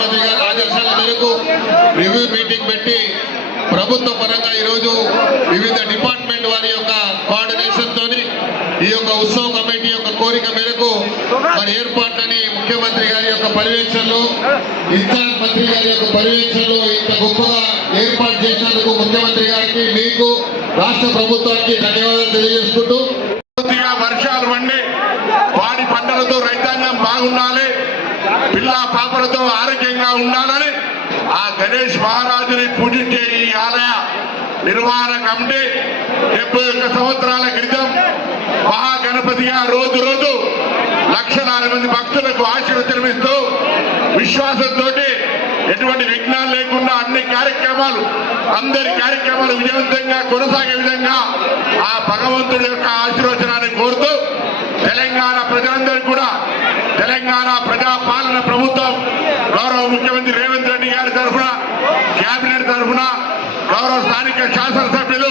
ముఖ్యమంత్రి గారి ఆదేశాల మేరకు రివ్యూ మీటింగ్ పెట్టి ప్రభుత్వ పరంగా ఈరోజు వివిధ డిపార్ట్మెంట్ వారి యొక్క కోఆర్డినేషన్ తోని ఈ యొక్క ఉత్సవ కమిటీ యొక్క కోరిక మేరకు మరి ఏర్పాట్లని ముఖ్యమంత్రి గారి యొక్క పర్యవేక్షణలో ఇన్ఛార్జ్ మంత్రి గారి యొక్క పర్యవేక్షణలో ఇంత గొప్పగా ఏర్పాటు చేసినందుకు ముఖ్యమంత్రి గారికి మీకు రాష్ట్ర ప్రభుత్వానికి ధన్యవాదాలు తెలియజేసుకుంటూ పిల్ల పాపలతో ఆరోగ్యంగా ఉండాలని ఆ గణేష్ మహారాజుని పూజించే ఈ ఆలయ నిర్వహణ కమిటీ డెబ్బై ఒక్క సంవత్సరాల క్రితం మహాగణపతిగా రోజు రోజు లక్షలాది మంది భక్తులకు ఆశీర్వచనమిస్తూ విశ్వాసంతో ఎటువంటి విఘ్నాలు లేకుండా అన్ని కార్యక్రమాలు అందరి కార్యక్రమాలు విజయవంతంగా కొనసాగే విధంగా ఆ భగవంతుడి యొక్క ఆశీర్వచనాన్ని కోరుతూ తెలంగాణ ప్రజలందరూ కూడా తెలంగాణ ప్రజా పాలన ప్రభుత్వం గౌరవ ముఖ్యమంత్రి రేవంత్ రెడ్డి గారి తరఫున కేబినెట్ తరఫున గౌరవ స్థానిక శాసనసభ్యులు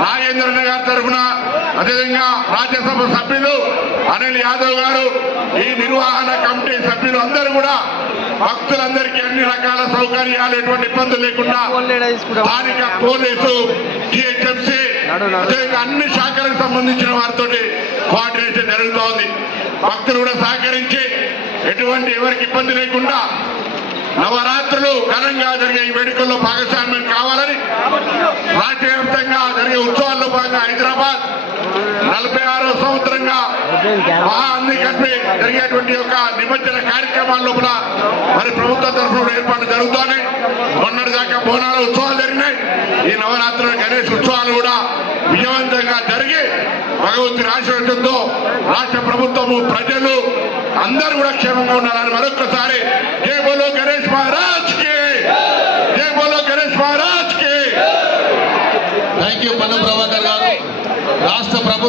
నాగేంద్రన్న గారి తరఫున అదేవిధంగా రాజ్యసభ సభ్యులు అనిల్ యాదవ్ గారు ఈ నిర్వహణ కమిటీ సభ్యులు అందరూ కూడా భక్తులందరికీ అన్ని రకాల సౌకర్యాలు ఎటువంటి ఇబ్బందులు లేకుండా స్థానిక పోలీసు జిహెచ్ఎంసీ అదేవిధంగా అన్ని శాఖలకు సంబంధించిన వారితో కోఆర్డినేషన్ జరుగుతోంది. భక్తులు కూడా సహకరించి ఎటువంటి ఎవరికి ఇబ్బంది లేకుండా నవరాత్రులు ఘనంగా జరిగే ఈ వేడుకల్లో భాగస్వామ్యం కావాలని రాష్ట్ర వ్యాప్తంగా జరిగే ఉత్సవాల్లో భాగంగా హైదరాబాద్ నలభై ఆరో సంవత్సరంగా మహా అన్ని కలిపి జరిగేటువంటి యొక్క నిమజ్జన కార్యక్రమాల లోపల మరి ప్రభుత్వ తరఫున ఏర్పాటు జరుగుతోంది. మొన్నటిదాకా బోనాల ఉత్సవాలు జరిగినాయి. ఈ నవరాత్రుల గణేష్ ఉత్సవాలు కూడా భగవంతుని ఆశీర్వచంతో రాష్ట్ర ప్రభుత్వము ప్రజలు అందరూ కూడా క్షేమంగా ఉండాలని మరొక్కసారి జై బోలో గణేష్ మహారాజ్కి! జై బోలో గణేష్ మహారాజ్కి! థ్యాంక్ యూ పన్ను ప్రభాకర్ గారు. రాష్ట్ర ప్రభుత్వం